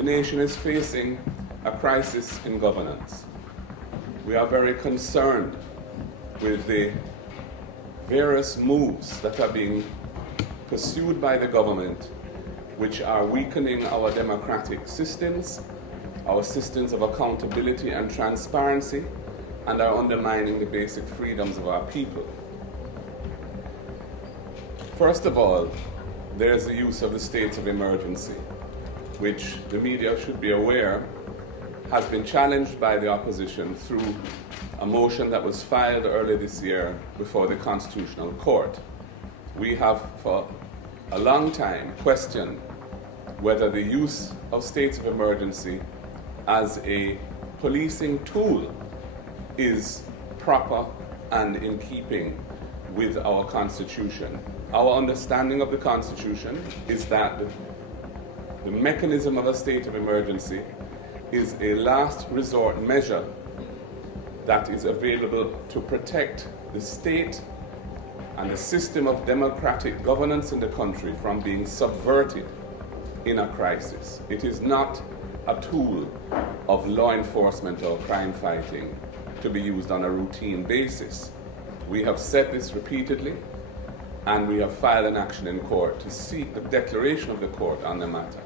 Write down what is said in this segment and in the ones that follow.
the nation is facing a crisis in governance. We are very concerned with the various moves that are being pursued by the government, which are weakening our democratic systems, our systems of accountability and transparency, and are undermining the basic freedoms of our people. First of all, there is the use of the states of emergency, which the media should be aware has been challenged by the opposition through a motion that was filed earlier this year before the Constitutional Court. We have for a long time questioned whether the use of states of emergency as a policing tool is proper and in keeping with our Constitution. Our understanding of the Constitution is that the mechanism of a state of emergency is a last resort measure that is available to protect the state and the system of democratic governance in the country from being subverted in a crisis. It is not a tool of law enforcement or crime fighting to be used on a routine basis. We have said this repeatedly, and we have filed an action in court to seek the declaration of the court on the matter.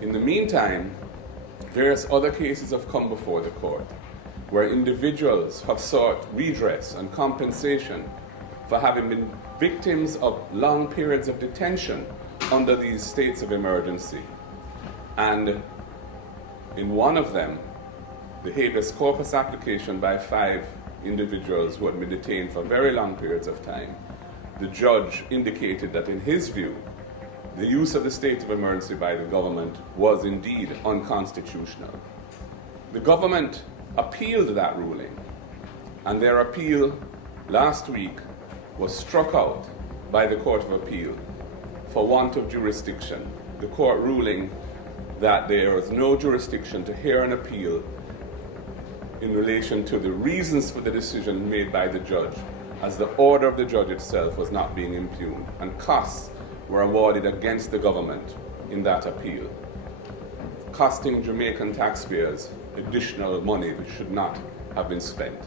In the meantime, various other cases have come before the court where individuals have sought redress and compensation for having been victims of long periods of detention under these states of emergency. And in one of them, the habeas corpus application by 5 individuals who had been detained for very long periods of time, the judge indicated that in his view, the use of the state of emergency by the government was indeed unconstitutional. The government appealed that ruling, and their appeal last week was struck out by the Court of Appeal for want of jurisdiction, the court ruling that there is no jurisdiction to hear an appeal in relation to the reasons for the decision made by the judge, as the order of the judge itself was not being impugned, and costs were awarded against the government in that appeal, costing Jamaican taxpayers additional money which should not have been spent.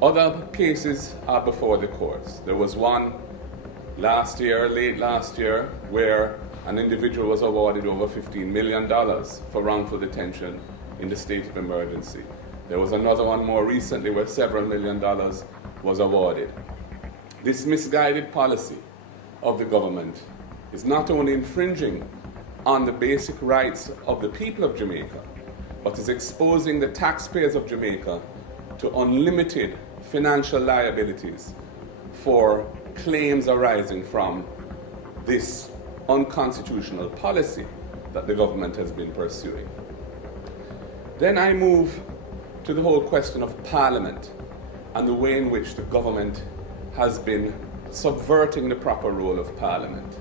Other cases are before the courts. There was one last year, late last year, where an individual was awarded over $15 million for wrongful detention in the state of emergency. There was another one more recently where several $1 million was awarded. This misguided policy of the government is not only infringing on the basic rights of the people of Jamaica, but is exposing the taxpayers of Jamaica to unlimited financial liabilities for claims arising from this unconstitutional policy that the government has been pursuing. Then I move to the whole question of Parliament and the way in which the government has been subverting the proper role of Parliament.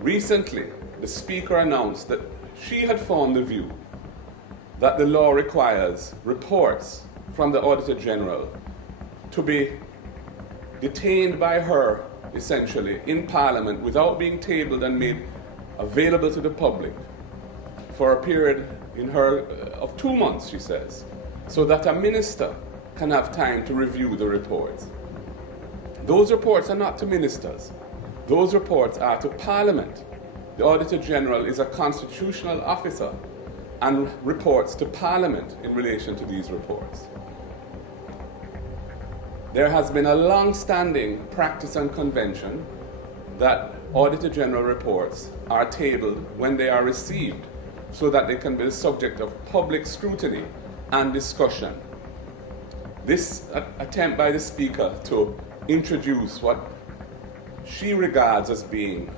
Recently, the Speaker announced that she had formed the view that the law requires reports from the Auditor General to be detained by her, essentially, in Parliament without being tabled and made available to the public for a period of 2 months, she says, so that a minister can have time to review the reports. Those reports are not to ministers. Those reports are to Parliament. The Auditor General is a constitutional officer and reports to Parliament in relation to these reports. There has been a long-standing practice and convention that Auditor General reports are tabled when they are received so that they can be the subject of public scrutiny and discussion. This attempt by the Speaker to introduce what she regards as being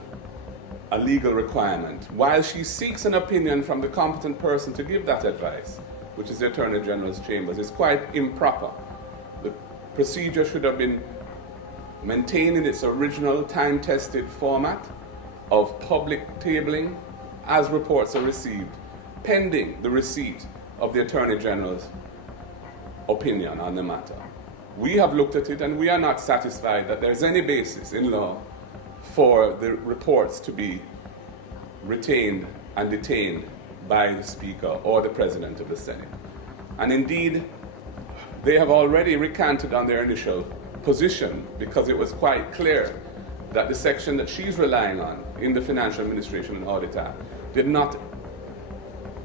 a legal requirement, while she seeks an opinion from the competent person to give that advice, which is the Attorney General's chambers, is quite improper. The procedure should have been maintained in its original time-tested format of public tabling as reports are received, pending the receipt of the Attorney General's opinion on the matter. We have looked at it and we are not satisfied that there's any basis in law for the reports to be retained and detained by the Speaker or the President of the Senate. And indeed, they have already recanted on their initial position, because it was quite clear that the section that she's relying on in the Financial Administration and Audit Act did not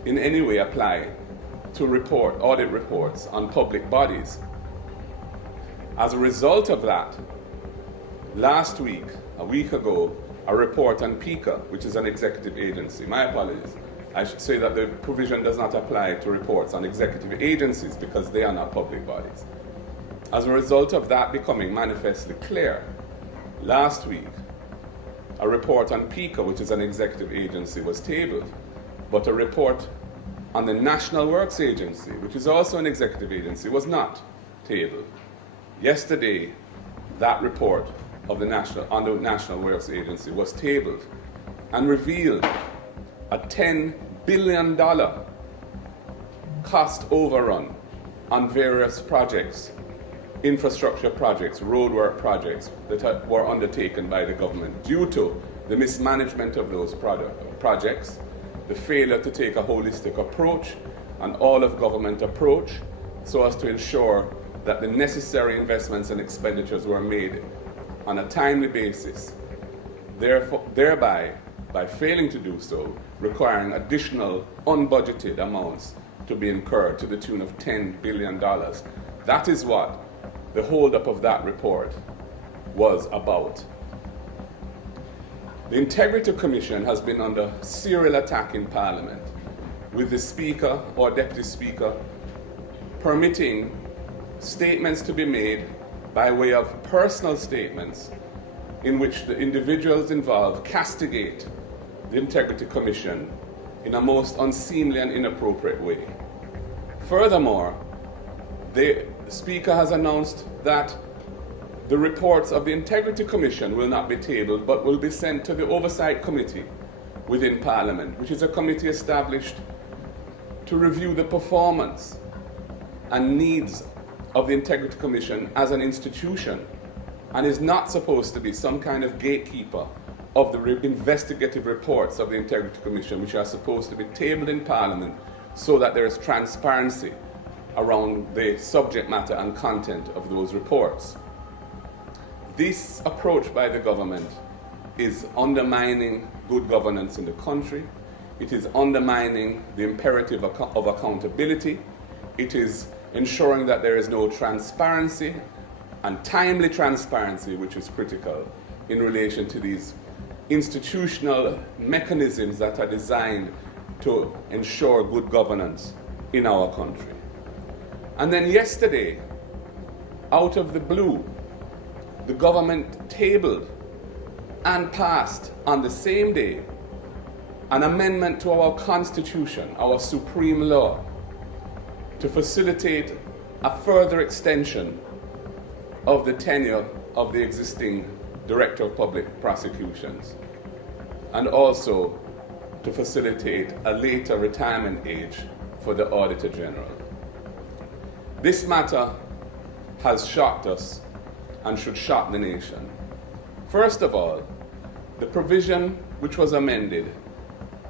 in any way apply to audit reports on public bodies. As a result of that, last week, a week ago, a report on PICA, which is an executive agency, my apologies, I should say that the provision does not apply to reports on executive agencies because they are not public bodies. As a result of that becoming manifestly clear, last week, a report on PICA, which is an executive agency, was tabled, but a report on the National Works Agency, which is also an executive agency, was not tabled. Yesterday, that report of the National Works Agency was tabled and revealed a $10 billion cost overrun on various projects, infrastructure projects, roadwork projects that were undertaken by the government due to the mismanagement of those projects, the failure to take a holistic approach, an all-of-government approach, so as to ensure that the necessary investments and expenditures were made on a timely basis, thereby, by failing to do so, requiring additional unbudgeted amounts to be incurred to the tune of $10 billion. That is what the holdup of that report was about. The Integrity Commission has been under serial attack in Parliament, with the Speaker or Deputy Speaker permitting statements to be made by way of personal statements in which the individuals involved castigate the Integrity Commission in a most unseemly and inappropriate way. Furthermore, the Speaker has announced that the reports of the Integrity Commission will not be tabled, but will be sent to the Oversight Committee within Parliament, which is a committee established to review the performance and needs of the Integrity Commission as an institution, and is not supposed to be some kind of gatekeeper of the investigative reports of the Integrity Commission, which are supposed to be tabled in Parliament so that there is transparency around the subject matter and content of those reports. This approach by the government is undermining good governance in the country. It is undermining the imperative of accountability. It is ensuring that there is no transparency and timely transparency, which is critical in relation to these institutional mechanisms that are designed to ensure good governance in our country. And then yesterday, out of the blue, the government tabled and passed on the same day an amendment to our Constitution, our supreme law, to facilitate a further extension of the tenure of the existing Director of Public Prosecutions, and also to facilitate a later retirement age for the Auditor General. This matter has shocked us and should shock the nation. First of all, the provision which was amended,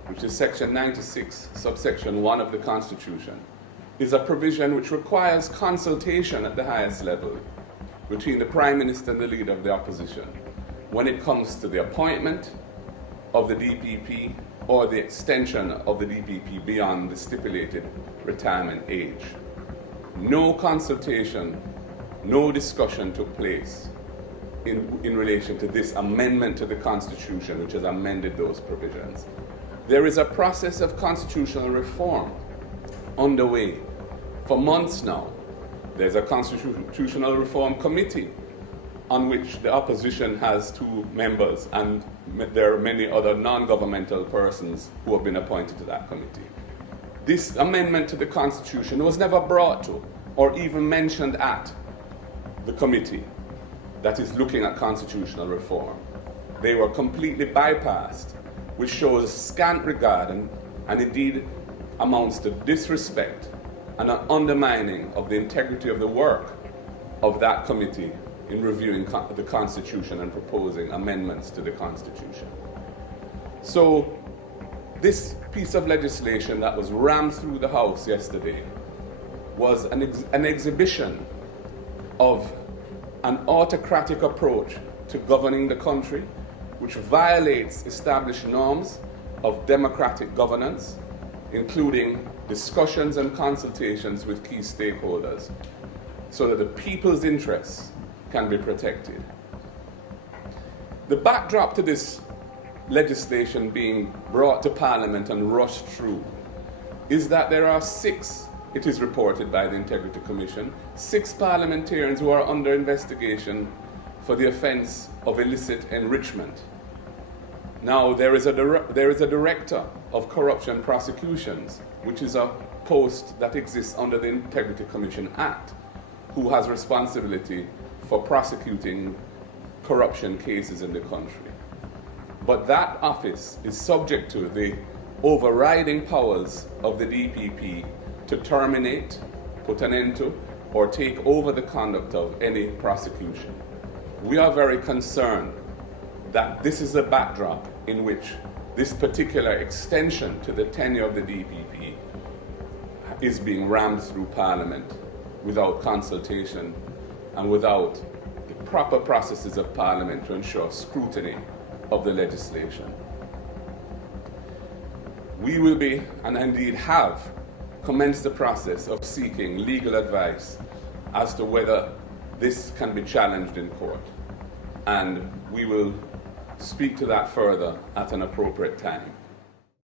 which is Section 96, subsection 1 of the Constitution, is a provision which requires consultation at the highest level between the Prime Minister and the Leader of the Opposition when it comes to the appointment of the DPP or the extension of the DPP beyond the stipulated retirement age. No consultation, no discussion took place in relation to this amendment to the Constitution, which has amended those provisions. There is a process of constitutional reform underway for months now. There's a Constitutional Reform Committee on which the opposition has 2 members, and there are many other non-governmental persons who have been appointed to that committee. This amendment to the Constitution was never brought to or even mentioned at the committee that is looking at constitutional reform. They were completely bypassed, which shows scant regard and indeed amounts to disrespect and an undermining of the integrity of the work of that committee in reviewing the Constitution and proposing amendments to the Constitution. So This piece of legislation that was rammed through the House yesterday was an exhibition of an autocratic approach to governing the country, which violates established norms of democratic governance, including discussions and consultations with key stakeholders, so that the people's interests can be protected. The backdrop to this legislation being brought to Parliament and rushed through is that there are 6, it is reported by the Integrity Commission, 6 parliamentarians who are under investigation for the offence of illicit enrichment. Now, there is a Director of Corruption Prosecutions, which is a post that exists under the Integrity Commission Act, who has responsibility for prosecuting corruption cases in the country. But that office is subject to the overriding powers of the DPP to terminate, put an end to, or take over the conduct of any prosecution. We are very concerned that this is a backdrop in which this particular extension to the tenure of the DPP is being rammed through Parliament without consultation and without the proper processes of Parliament to ensure scrutiny of the legislation. We will be, and indeed have, commenced the process of seeking legal advice as to whether this can be challenged in court. And we will speak to that further at an appropriate time.